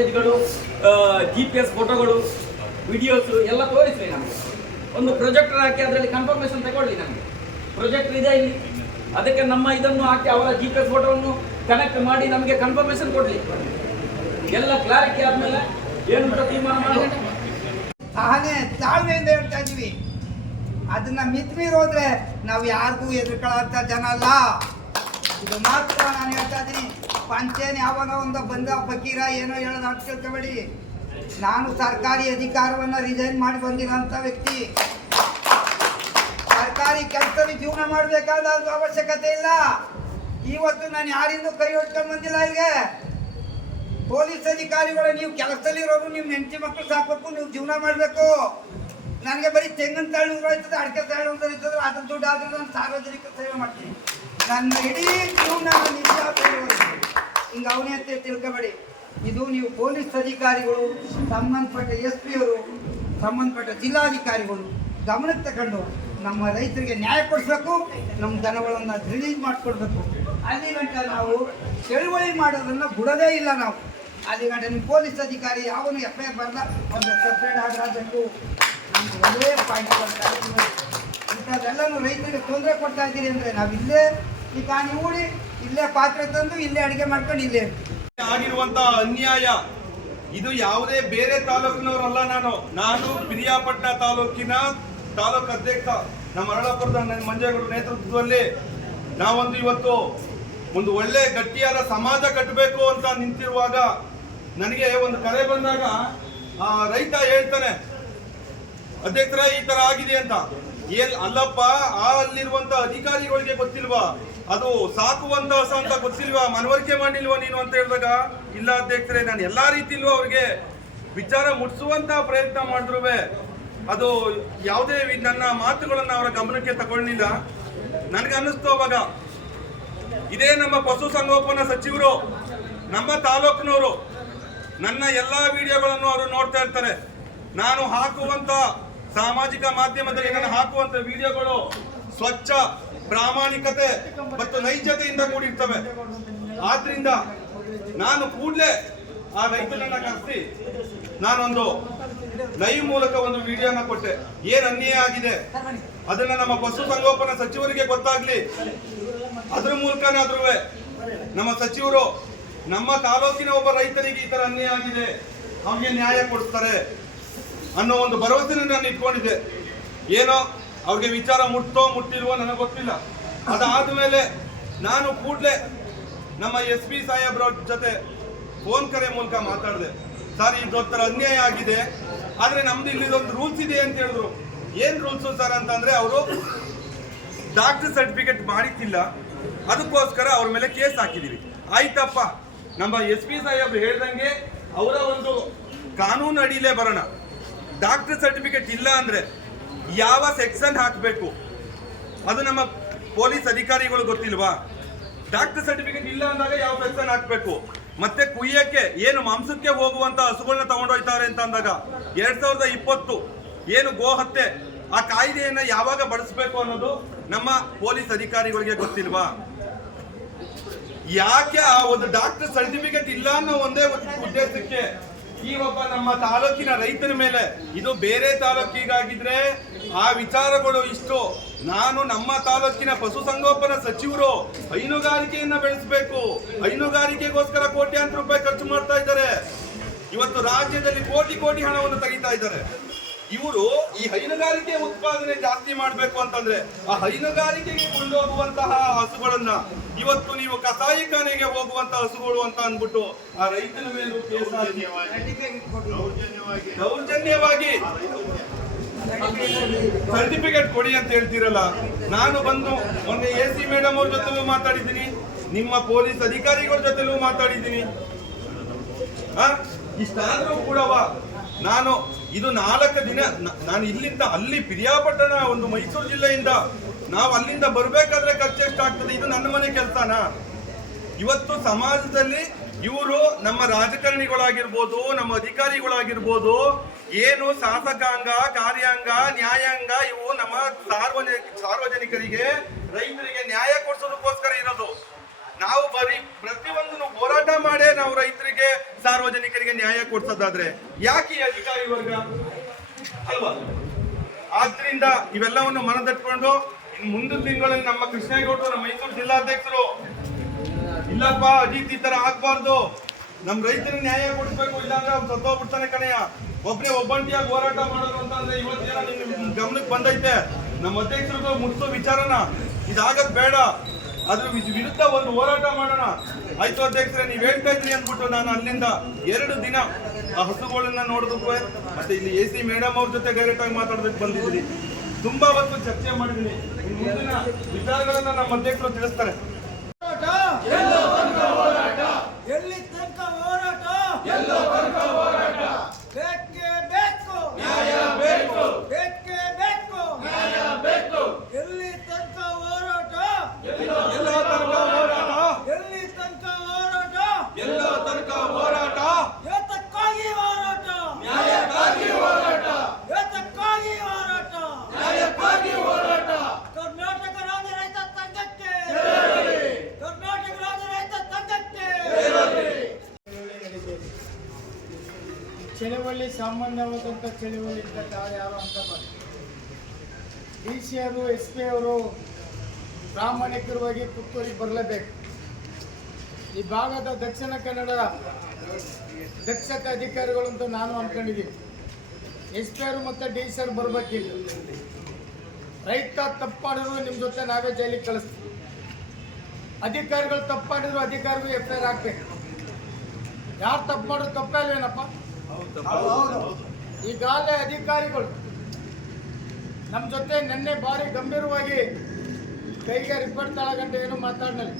ಫುಟೇಜ್ಗಳು G P S ಫೋಟೋಗಳು videos ಎಲ್ಲ ತೋರಿಸ್ರಿ ನಮಗೆ. ಒಂದು ಪ್ರೊಜೆಕ್ಟರ್ ಹಾಕಿ ಅದರಲ್ಲಿ ಕನ್ಫರ್ಮೇಶನ್ ತಗೊಳ್ಳಿ ನಮಗೆ. ಪ್ರೊಜೆಕ್ಟರ್ ಇದೆ ಇಲ್ಲಿ. ಅದಕ್ಕೆ ನಮ್ಮ ಇದನ್ನು ಹಾಕಿ ಅವರ ಜಿ ಪಿ ಎಸ್ ಫೋಟೋವನ್ನು ಕನೆಕ್ಟ್ ಮಾಡಿ ನಮಗೆ ಕನ್ಫರ್ಮೇಶನ್ ಕೊಡಲಿ. ಎಲ್ಲ ಕ್ಲಾರಿಟಿ ಆದ್ಮೇಲೆ ಏನು ತೀರ್ಮಾನ ಮಾಡಿ ಸಹನೆ ತಾಳ್ಮೆಯಿಂದ ಹೇಳ್ತಾ ಇದೀವಿ ಅದನ್ನ ಮಿತ್ಮೀರ್ ಹೋದ್ರೆ ನಾವು ಯಾರಿಗೂ ಎದುರ್ಕೊಳ್ಳೋಂಥ ಜನ ಅಲ್ಲ. ಇದು ಮಾತ್ರ ನಾನು ಹೇಳ್ತಾ ಇದ್ದೀನಿ. ಪಂಚೇನ್ ಯಾವಾಗ ಒಂದು ಬಂದ ಫಕೀರ ಏನೋ ಹೇಳೋದು ಅಂತ ತಿಳ್ಕೊಬೇಡಿ ನಾನು ಸರ್ಕಾರಿ ಅಧಿಕಾರವನ್ನ ರಿಸೈನ್ ಮಾಡಿ ಬಂದಿರೋಂಥ ವ್ಯಕ್ತಿ. ಸರ್ಕಾರಿ ಕೆಲಸದಲ್ಲಿ ಜೀವನ ಮಾಡಬೇಕಾದ ಅವಶ್ಯಕತೆ ಇಲ್ಲ. ಇವತ್ತು ನಾನು ಯಾರಿಂದ ಕೈ ಹೊಡ್ಕೊಂಡು ಬಂದಿಲ್ಲ ಇಲ್ಲಿಗೆ ಪೊಲೀಸ್ ಅಧಿಕಾರಿಗಳು, ನೀವು ಕೆಲಸದಲ್ಲಿ ಇರೋರು ನೀವು ಹೆಂಡತಿ ಮಕ್ಕಳು ಸಾಕಬೇಕು, ನೀವು ಜೀವನ ಮಾಡಬೇಕು. ನನಗೆ ಬರೀ ತೆಂಗಿನ ತಾಳು ಇರ್ತದೆ ಅಡಿಕೆ ತಾಳು ಇರ್ತದೆ ಅದ್ರ ದುಡ್ಡು ಆದರೆ ನಾನು ಸಾರ್ವಜನಿಕ ಸೇವೆ ಮಾಡ್ತೀನಿ. ನನ್ನ ಇಡೀ ಜೀವನ ಹಿಂಗೆ ಅವನೇ ಅಂತ ತಿಳ್ಕೊಬೇಡಿ. ಇದು ನೀವು ಪೊಲೀಸ್ ಅಧಿಕಾರಿಗಳು, ಸಂಬಂಧಪಟ್ಟ ಎಸ್ ಪಿ ಅವರು ಸಂಬಂಧಪಟ್ಟ ಜಿಲ್ಲಾಧಿಕಾರಿಗಳು ಗಮನಕ್ಕೆ ತಗೊಂಡು ನಮ್ಮ ರೈತರಿಗೆ ನ್ಯಾಯ ಕೊಡಿಸ್ಬೇಕು, ನಮ್ಮ ದನಗಳನ್ನು ರಿಲೀಸ್ ಮಾಡಿಕೊಡ್ಬೇಕು. ಅಲ್ಲಿ ಗಂಟ ನಾವು ಚಳುವಳಿ ಮಾಡೋದನ್ನು ಬಿಡೋದೇ ಇಲ್ಲ ನಾವು. ಅಲ್ಲಿ ಗಂಟ ನಿಮ್ಮ ಪೊಲೀಸ್ ಅಧಿಕಾರಿ ಯಾವನು ಎಫ್ ಐ ಆರ್ ಒಂದು ಸಪ್ರೇಟ್ ಆಗಬೇಕು ನಮ್ಗೆ ಒಳ್ಳೆಯ ಪಾಯಿಂಟ್ ಇಂಥದ್ದೆಲ್ಲನೂ ರೈತರಿಗೆ ತೊಂದರೆ ಕೊಡ್ತಾ ಇದ್ದೀರಿ ಅಂದರೆ ನಾವು ಇಲ್ಲೇ ಈ ಕಾಣಿ ಇಲ್ಲೇ ಪಾತ್ರೆ ತಂದು ಇಲ್ಲೇ ಅಡಿಗೆ ಮಾಡ್ಕೊಂಡು ಇಲ್ಲೇ ಆಗಿರುವಂತ ಅನ್ಯಾಯ, ಇದು ಯಾವುದೇ ಬೇರೆ ತಾಲೂಕಿನವರಲ್ಲ ನಾನು. ನಾನು ಪಿರಿಯಾಪಟ್ಟಣ ತಾಲೂಕಿನ ತಾಲೂಕು ಅಧ್ಯಕ್ಷ, ನಮ್ಮ ಅರಳಾಪುರದ ಮಂಜೇಗೌಡ ನೇತೃತ್ವದಲ್ಲಿ ನಾವೊಂದು ಇವತ್ತು ಒಂದು ಒಳ್ಳೆ ಗಟ್ಟಿಯಾದ ಸಮಾಜ ಕಟ್ಟಬೇಕು ಅಂತ ನಿಂತಿರುವಾಗ ನನಗೆ ಒಂದು ಕರೆ ಬಂದಾಗ, ಆ ರೈತ ಹೇಳ್ತಾನೆ, ಅಧ್ಯಕ್ಷರ, ಈ ತರ ಆಗಿದೆ ಅಂತ. ಏನ್ ಅಲ್ಲಪ್ಪ, ಆ ಅಲ್ಲಿರುವಂತ ಅಧಿಕಾರಿಗಳಿಗೆ ಗೊತ್ತಿಲ್ವಾ? ಅದು ಸಾಕುವಂತ ಅಂತ ಗೊತ್ತಿಲ್ವಾ? ಮನವರಿಕೆ ಮಾಡಿಲ್ವಾ ನೀನು ಅಂತ ಹೇಳಿದಾಗ? ಇಲ್ಲ ಅಧ್ಯಕ್ಷರೇ, ನಾನು ಎಲ್ಲಾ ರೀತಿಲೂ ಅವ್ರಿಗೆ ವಿಚಾರ ಮುಟ್ಸುವಂತ ಪ್ರಯತ್ನ ಮಾಡಿದ್ರು ಅದು ಯಾವುದೇ ನನ್ನ ಮಾತುಗಳನ್ನು ಅವರ ಗಮನಕ್ಕೆ ತಗೊಳ್ಳಿಲ್ಲ. ನನಗೆ ಅನ್ನಿಸ್ತು ಅವಾಗ. ಇದೇ ನಮ್ಮ ಪಶು ಸಂಗೋಪನಾ ಸಚಿವರು, ನಮ್ಮ ತಾಲೂಕಿನವರು, ನನ್ನ ಎಲ್ಲಾ ವಿಡಿಯೋಗಳನ್ನು ಅವರು ನೋಡ್ತಾ ಇರ್ತಾರೆ. ನಾನು ಹಾಕುವಂತ ಸಾಮಾಜಿಕ ಮಾಧ್ಯಮದಲ್ಲಿ ನಾನು ಹಾಕುವಂತ ವಿಡಿಯೋಗಳು ಸ್ವಚ್ಛ ಪ್ರಾಮಾಣಿಕತೆ ಮತ್ತು ನೈಜತೆಯಿಂದ ಕೂಡಿರ್ತವೆ. ಆದ್ರಿಂದ ನಾನು ಕೂಡಲೇ ಆ ರೈತನನ್ನ ಕರೆಸಿ ನಾನೊಂದು ಲೈವ್ ಮೂಲಕ ಒಂದು ವಿಡಿಯೋನ ಕೊಟ್ಟೆ. ಏನ್ ಅನ್ಯಾಯ ಆಗಿದೆ? ಅದನ್ನ ನಮ್ಮ ಪಶು ಸಂಗೋಪನಾ ಸಚಿವರಿಗೆ ಗೊತ್ತಾಗ್ಲಿ. ಅದ್ರ ಮೂಲಕನಾದ್ರೂ ನಮ್ಮ ಸಚಿವರು ನಮ್ಮ ತಾಲೂಕಿನ ಒಬ್ಬ ರೈತರಿಗೆ ಈ ತರ ಅನ್ಯಾಯ ಆಗಿದೆ, ಅವನಿಗೆ ನ್ಯಾಯ ಕೊಡಿಸ್ತಾರೆ ಅನ್ನೋ ಒಂದು ಭರವಸೆನ ನಾನು ಇಟ್ಕೊಂಡಿದ್ದೆ ಏನೋ ಅವ್ರಿಗೆ ವಿಚಾರ ಮುಟ್ಟೋ ಮುಟ್ಟಿಲ್ವೋ ನನಗೆ ಗೊತ್ತಿಲ್ಲ. ಅದಾದ್ಮೇಲೆ ನಾನು ಕೂಡಲೇ ನಮ್ಮ ಎಸ್ ಪಿ ಸಾಹೇಬ್ರ ಜೊತೆ ಫೋನ್ ಕರೆ ಮೂಲಕ ಮಾತಾಡಿದೆ. ಸರ್ ಇದೊತ್ತರ ಅನ್ಯಾಯ ಆಗಿದೆ. ಆದ್ರೆ ನಮ್ದು ಇಲ್ಲಿ ಒಂದು ರೂಲ್ಸ್ ಇದೆ ಅಂತ ಹೇಳಿದ್ರು. ಏನ್ ರೂಲ್ಸ್ ಸರ್ ಅಂತಂದ್ರೆ ಅವರು ಡಾಕ್ಟರ್ ಸರ್ಟಿಫಿಕೇಟ್ ಮಾಡಿದ್ದಿಲ್ಲ. ಅದಕ್ಕೋಸ್ಕರ ಅವ್ರ ಮೇಲೆ ಕೇಸ್ ಹಾಕಿದೀವಿ. ಆಯ್ತಪ್ಪ, ನಮ್ಮ ಎಸ್ ಪಿ ಸಾಹೇಬ್ ಹೇಳ್ದಂಗೆ ಅವರ ಒಂದು ಕಾನೂನು ಅಡಿಲೇ ಬರೋಣ. ಡಾಕ್ಟರ್ ಸರ್ಟಿಫಿಕೇಟ್ ಇಲ್ಲ ಅಂದ್ರೆ ಯಾವ ಸೆಕ್ಷನ್ ಹಾಕಬೇಕು? ಅದು ನಮ್ಮ ಪೊಲೀಸ್ ಅಧಿಕಾರಿಗಳು ಗೊತ್ತಿಲ್ವಾ? ಡಾಕ್ಟರ್ ಸರ್ಟಿಫಿಕೇಟ್ ಇಲ್ಲ ಅಂದಾಗ ಯಾವ ಸೆಕ್ಷನ್ ಹಾಕಬೇಕು? ಮತ್ತೆ ಕುಯ್ಯಕ್ಕೆ ಏನು ಮಾಂಸಕ್ಕೆ ಹೋಗುವಂತ ಹಸುಗಳನ್ನ ತಗೊಂಡೋಯ್ತಾರೆ ಅಂತ ಅಂದಾಗ ಎರಡ್ ಸಾವಿರದ ಇಪ್ಪತ್ತು ಏನು ಗೋ ಹತ್ಯೆ, ಆ ಕಾಯ್ದೆಯನ್ನ ಯಾವಾಗ ಬಳಸಬೇಕು ಅನ್ನೋದು ನಮ್ಮ ಪೊಲೀಸ್ ಅಧಿಕಾರಿಗಳಿಗೆ ಗೊತ್ತಿಲ್ವಾ? ಯಾಕೆ ಆ ಒಂದು ಡಾಕ್ಟರ್ ಸರ್ಟಿಫಿಕೇಟ್ ಇಲ್ಲ ಅನ್ನೋ ಒಂದೇ ಉದ್ದೇಶಕ್ಕೆ ಈ ಒಬ್ಬ ನಮ್ಮ ತಾಲೂಕಿನ ರೈತನ ಮೇಲೆ ಇದು ಬೇರೆ ತಾಲೂಕಿಗಾಗಿದ್ರೆ ಆ ವಿಚಾರಗಳು ಇಷ್ಟು. ನಾನು ನಮ್ಮ ತಾಲೂಕಿನ ಪಶುಸಂಗೋಪನಾ ಸಚಿವರು ಹೈನುಗಾರಿಕೆಯನ್ನ ಬೆಳೆಸಬೇಕು. ಹೈನುಗಾರಿಕೆಗೋಸ್ಕರ ಕೋಟ್ಯಾಂತರ ರೂಪಾಯಿ ಖರ್ಚು ಮಾಡ್ತಾ ಇದ್ದಾರೆ. ಇವತ್ತು ರಾಜ್ಯದಲ್ಲಿ ಕೋಟಿ ಕೋಟಿ ಹಣವನ್ನು ತೆಗಿತಾ ಇದ್ದಾರೆ. ಇವರು ಈ ಹೈನುಗಾರಿಕೆ ಉತ್ಪಾದನೆ ಜಾಸ್ತಿ ಮಾಡಬೇಕು ಅಂತಂದ್ರೆ ಆ ಹೈನುಗಾರಿಕೆಗೆ ಕೊಂಡೋಗುವಂತಹ ಹಸುಗಳನ್ನ ಇವತ್ತು ನೀವು ಕಸಾಯಿಖಾನೆಗೆ ಹೋಗುವಂತ ಹಸುಗಳು ಅಂತ ಅಂದ್ಬಿಟ್ಟು ಆ ರೈತನ ಮೇಲೆ ದೌರ್ಜನ್ಯವಾಗಿ. ಸರ್ಟಿಫಿಕೇಟ್ ಕೊಡಿ ಅಂತ ಹೇಳ್ತೀರಲ್ಲ. ನಾನು ಬಂದು ಮೊನ್ನೆ ಎ ಸಿ ಮೇಡಮ್ ಅವ್ರ ಜೊತೆಲೂ ಮಾತಾಡಿದ್ದೀನಿ. ನಿಮ್ಮ ಪೊಲೀಸ್ ಅಧಿಕಾರಿಗಳ ಜೊತೆಲೂ ಮಾತಾಡಿದ್ದೀನಿ? ಇಷ್ಟಾದ್ರೂ ಕೂಡವ ನಾನು ಇದು ನಾಲ್ಕು ದಿನ ನಾನು ಇಲ್ಲಿಂದ ಅಲ್ಲಿ ಪಿರಿಯಾಪಟ್ಟಣ ಒಂದು ಮೈಸೂರು ಜಿಲ್ಲೆಯಿಂದ ನಾವು ಅಲ್ಲಿಂದ ಬರಬೇಕಾದ್ರೆ ಖರ್ಚು ಎಷ್ಟಾಗ್ತದೆ? ಇದು ನನ್ನ ಮನೆ ಕೆಲಸನಾ? ಇವತ್ತು ಸಮಾಜದಲ್ಲಿ ಇವರು ನಮ್ಮ ರಾಜಕಾರಣಿಗಳಾಗಿರ್ಬೋದು, ನಮ್ಮ ಅಧಿಕಾರಿಗಳಾಗಿರ್ಬೋದು, ಏನು ಶಾಸಕಾಂಗ, ಕಾರ್ಯಾಂಗ, ನ್ಯಾಯಾಂಗ, ಇವು ನಮ್ಮ ಸಾರ್ವಜನಿಕ ಸಾರ್ವಜನಿಕರಿಗೆ, ರೈತರಿಗೆ ನ್ಯಾಯ ಕೊಡಿಸೋದಕ್ಕೋಸ್ಕರ ಇರೋದು. ನಾವು ಬರೀ ಪ್ರತಿಯೊಂದನ್ನು ಹೋರಾಟ ಮಾಡೇ ನಾವು ರೈತರಿಗೆ, ಸಾರ್ವಜನಿಕರಿಗೆ ನ್ಯಾಯ ಕೊಡ್ಸೋದಾದ್ರೆ ಯಾಕೆ ಅಧಿಕಾರಿ ವರ್ಗ? ಅಲ್ವಾ? ಆದ್ರಿಂದ ಇವೆಲ್ಲವನ್ನು ಮನದಟ್ಕೊಂಡು ಮುಂದಿನ ತಿಂಗಳಲ್ಲಿ ನಮ್ಮ ಕೃಷ್ಣೇಗೌಡರು ನಮ್ಮ ಮೈಸೂರು ಜಿಲ್ಲಾಧ್ಯಕ್ಷರು, ಇಲ್ಲಪ್ಪ, ಅಜಿತ್ ಈ ತರ ಆಗ್ಬಾರ್ದು. ನಮ್ ರೈತರ ನ್ಯಾಯ ಕೊಡಿಸ್ಬೇಕು ಇಲ್ಲಾಂದ್ರೆ ಅವ್ರು ಸತ್ತೋಗ್ಬಿಡ್ತಾನೆ ಕಣಯ್ಯ. ಒಬ್ಬನೇ ಒಬ್ಬಂಟಿಯಾಗಿ ಹೋರಾಟ ಮಾಡೋದು ಅಂತ ಅಂದ್ರೆ ಇವತ್ತೇನ ನಿಮ್ ಗಮನಕ್ಕೆ ಬಂದೈತೆ. ನಮ್ಮ ಅಧ್ಯಕ್ಷರದ್ದು ಮುಟ್ಸೋ ವಿಚಾರನ. ಇದಾಗದ್ ಬೇಡ. ಅದ್ರ ವಿರುದ್ಧ ಒಂದು ಹೋರಾಟ ಮಾಡೋಣ. ಆಯ್ತು ಅಧ್ಯಕ್ಷರೇ, ನೀವ್ ಹೇಳ್ತಾ ಇದ್ರಿ ಅಂದ್ಬಿಟ್ಟು ನಾನು ಅಲ್ಲಿಂದ ಎರಡು ದಿನ ಆ ಹಸುಗಳನ್ನ ನೋಡೋದಕ್ಕೂ ಮತ್ತೆ ಇಲ್ಲಿ ಎ ಸಿ ಮೇಡಮ್ ಅವ್ರ ಜೊತೆ ಡೈರೆಕ್ಟ್ ಆಗಿ ಮಾತಾಡೋದಕ್ಕೆ ಬಂದಿದ್ದೀನಿ. ತುಂಬಾ ಹೊತ್ತು ಚರ್ಚೆ ಮಾಡಿದೀನಿ ಮುಂದಿನ ವಿಚಾರಗಳನ್ನ ನಮ್ಮ ಅಧ್ಯಕ್ಷರು ತಿಳಿಸ್ತಾರೆ ಎಲ್ಲಿ ತನಕ ಹೋರಾಟ ಎಲ್ಲೋ ತನಕ ಹೋರಾಟ ಬೇಕೇ ಬೇಕು ನ್ಯಾಯ ಬೇಕು ಬೇಕೇ ಬೇಕು ನ್ಯಾಯ ಬೇಕು ಎಲ್ಲಿ ತನಕ ಹೋರಾಟ ಎಲ್ಲೋ ತನಕ ಹೋರಾಟ ಎಲ್ಲಿ ತನಕ ಹೋರಾಟ ಎಲ್ಲೋ ತನಕ ಹೋರಾಟ ಏತಕ್ಕಾಗಿ ಹೋರಾಟ ನ್ಯಾಯಕ್ಕಾಗಿ ಹೋರಾಟ ಏತಕ್ಕಾಗಿ ಹೋರಾಟ ನ್ಯಾಯಕ್ಕಾಗಿ ಹೋರಾಟ ಕರ್ನಾಟಕ ರಾಜ್ಯ ರೈತ ಸಂಘಕ್ಕೆ ಕರ್ನಾಟಕ ರಾಜ್ಯ ರೈತ ಸಂಘಕ್ಕೆ ಚಳವಳಿ ಸಾಮಾನ್ಯವಾದಂಥ ಚಳವಳಿ ಅಂತ ಯಾರು ಅಂತ ಡಿ ಸಿ ಅವರು, ಎಸ್ ಪಿ ಅವರು ಪ್ರಾಮಾಣಿಕರವಾಗಿ ಪುತ್ತೂರಿಗೆ ಬರಲೇಬೇಕು. ಈ ಭಾಗದ ದಕ್ಷಿಣ ಕನ್ನಡ ದಕ್ಷಕ ಅಧಿಕಾರಿಗಳು ಅಂತ ನಾನು ಅಂದ್ಕೊಂಡಿದ್ದೀನಿ ಎಸ್ ಪಿ ಅವರು ಮತ್ತು ಡಿ ಸಿ ಅವರು ಬರಬೇಕಿಲ್ಲ. ರೈತ ತಪ್ಪು ಮಾಡಿದ್ರು ನಿಮ್ಮ ಜೊತೆ ನಾವೇ ಜೈಲಿಗೆ ಕಳಿಸ್ತೀವಿ. ಅಧಿಕಾರಿಗಳು ತಪ್ಪು ಮಾಡಿದ್ರು ಅಧಿಕಾರಿಗಳು ಎಫ್ ಐ ಆರ್ ಹಾಕ್ಬೇಕು. ಯಾರು ತಪ್ಪು ಮಾಡೋದು ತಪ್ಪೇ ಈಗಾಗಲೇ ಅಧಿಕಾರಿಗಳು ನಮ್ಮ ಜೊತೆ ನಿನ್ನೆ ಭಾರಿ ಗಂಭೀರವಾಗಿ ಕೈಗೆ ರಿಪೋರ್ಟ್ ತಳಗಂಟೆ ಏನು ಮಾತಾಡಲಿಲ್ಲ.